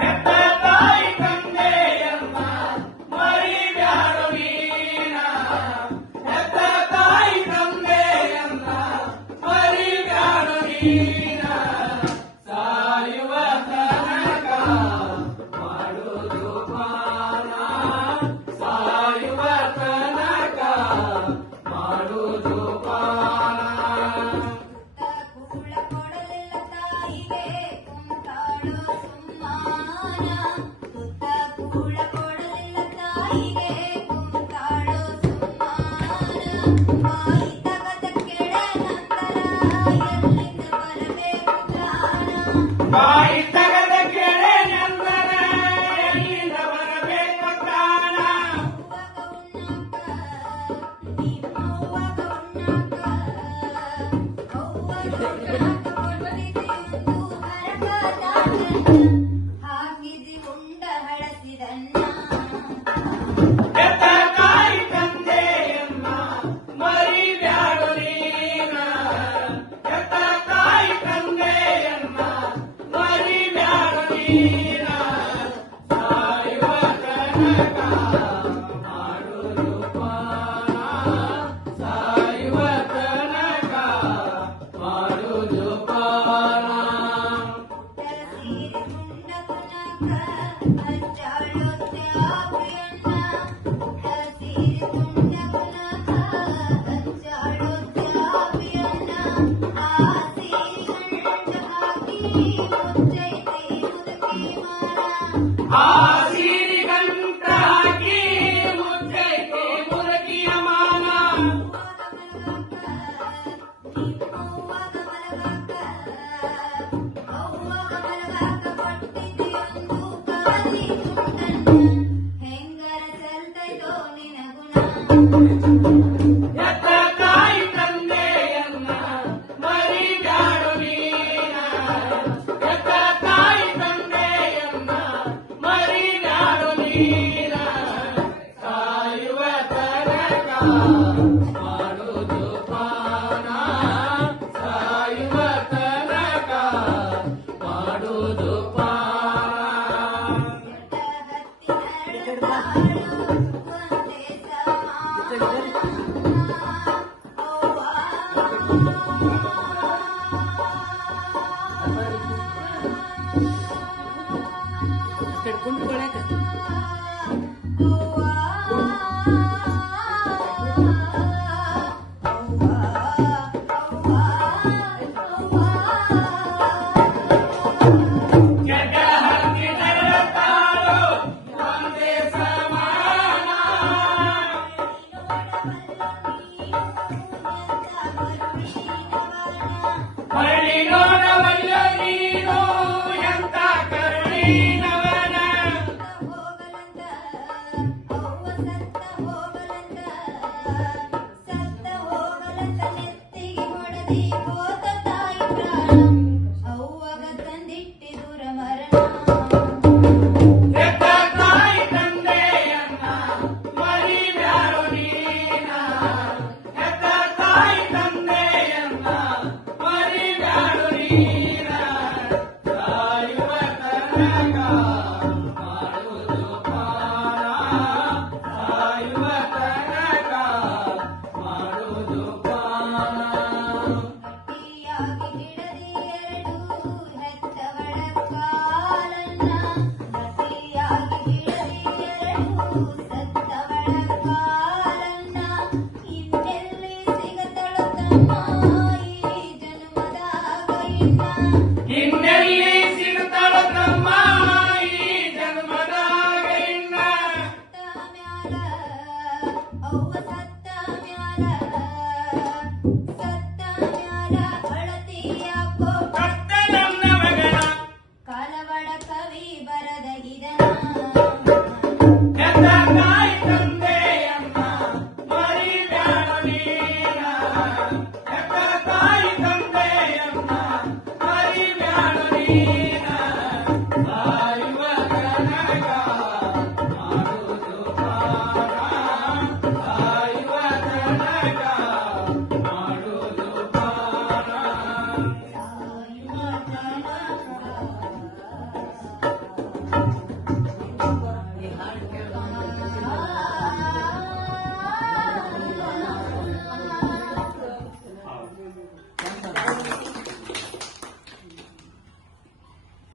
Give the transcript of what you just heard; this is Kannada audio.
ಹೆತ್ತ ತಾಯಿ ತಂದೆಯನ್ನ ಮರಿಬ್ಯಾಡೋ ನೀನ. ಹೆತ್ತ ತಾಯಿ ತಂದೆಯನ್ನ ಮರಿಬ್ಯಾಡೋ ನೀನ. ಸಾಯುವ ತನಕ ಮಾಡುವುದು ಪಾನ. ಸಾಯುವ ತನಕ ಮಾಡುವುದು ಪಾನ. ಕೂಳ ಕೊಡಲಿಲ್ಲ ತಾಯಿಗೆ ಕುಂತಾಳೋ ಸುಮ್ಮಾನ. ತುತ್ತ ಕೂಳ ಕೊಡಲಿಲ್ಲ ತಾಯಿಗೆ ಕುಂತಾಳೋ ಸುಮ್ಮಾನ. ಬಾಯಿ ತಗದ ಕೆಳೆ ನಂತರ ಎಲ್ಲಿಂದ ಬರಬೇಕು ಜ್ಞಾನ. ಬಾಯಿ ತೆಗೆದ ಕೆಳೆನೆಂದರ ಎಲ್ಲಿಂದ ಬರಬೇಕು ಜ್ಞಾನ. ಹಾಕಿದಿ ಉಂಡ ಹಳಸಿದನ್ನ. ಹೆತ್ತ ತಾಯಿ ತಂದೆಯನ್ನ ಮರಿಬ್ಯಾಡೋ ನೀನ. ಹೆತ್ತ ತಾಯಿ ತಂದೆಯನ್ನ ಮರಿಬ್ಯಾಡೋ ನೀನ. ಸಾಯುವ ತನಕ ಮಾಡುವುದು ಪಾನ. ಸಾಯುವ ತನಕ ಮಾಡುವುದು ಪಾನ. ಸೀರೆ ಮುಂಡ ಕುನಕ ಹಚ್ಚಾಳೋ ತ್ಯಾಪಿಯನ್ನ. ಸೀರೆ ಮುಂಡ ಕುನಕ ಹಚ್ಚಾಳೋ ತ್ಯಾಪಿಯನ್ನ. ಆ ಸೀರೆ ಗಂಡ ಹಾಕಿ ಮುಚ್ಚೈತಿ ಮುದುಕಿ ಮಾನ. ಆ ಸೀರೆ ಗಂಟ ಹಾಕಿ ಮುಚ್ಚೈತಿ ಮುದುಕಿಯ ಮಾನ. ಹೆಂಗರ ಸಲ್ತೈತೋ ನಿನಗುಣ. ಹೆತ್ತ ತಾಯಿ ತಂದೆಯನ್ನ ಮರಿಬ್ಯಾಡೋ ನೀನ. ಹೆತ್ತ ತಾಯಿ ತಂದೆಯನ್ನ ಮರಿಬ್ಯಾಡೋ ನೀನ. ಸಾಯುವ ತನಕ ಮಾಡುವುದು ಪಾನ. ಸಾಯುವ ತನಕ ಮಾಡುವುದು ಪಾನ. ಕೆಟ್ಟ ಹಕ್ಕಿಗಳ ತಾಳು ಒಂದೇ ಸಮಾನ. ಮರಳಿ ನೋಡವಲ್ಲ ನೀನು ಎಂತ ಕರುಣೀನವನ. ಹೆತ್ತ ತಾಯಿ ತಂದೆಯನ್ನ ಮರಿಬ್ಯಾಡೋ ನೀನ. ಹೆತ್ತ ತಾಯಿ ತಂದೆಯನ್ನ ಮರಿಬ್ಯಾಡೋ ನೀನ. ಸಾಯುವ ತನಕ ಭಾಗ್ಯ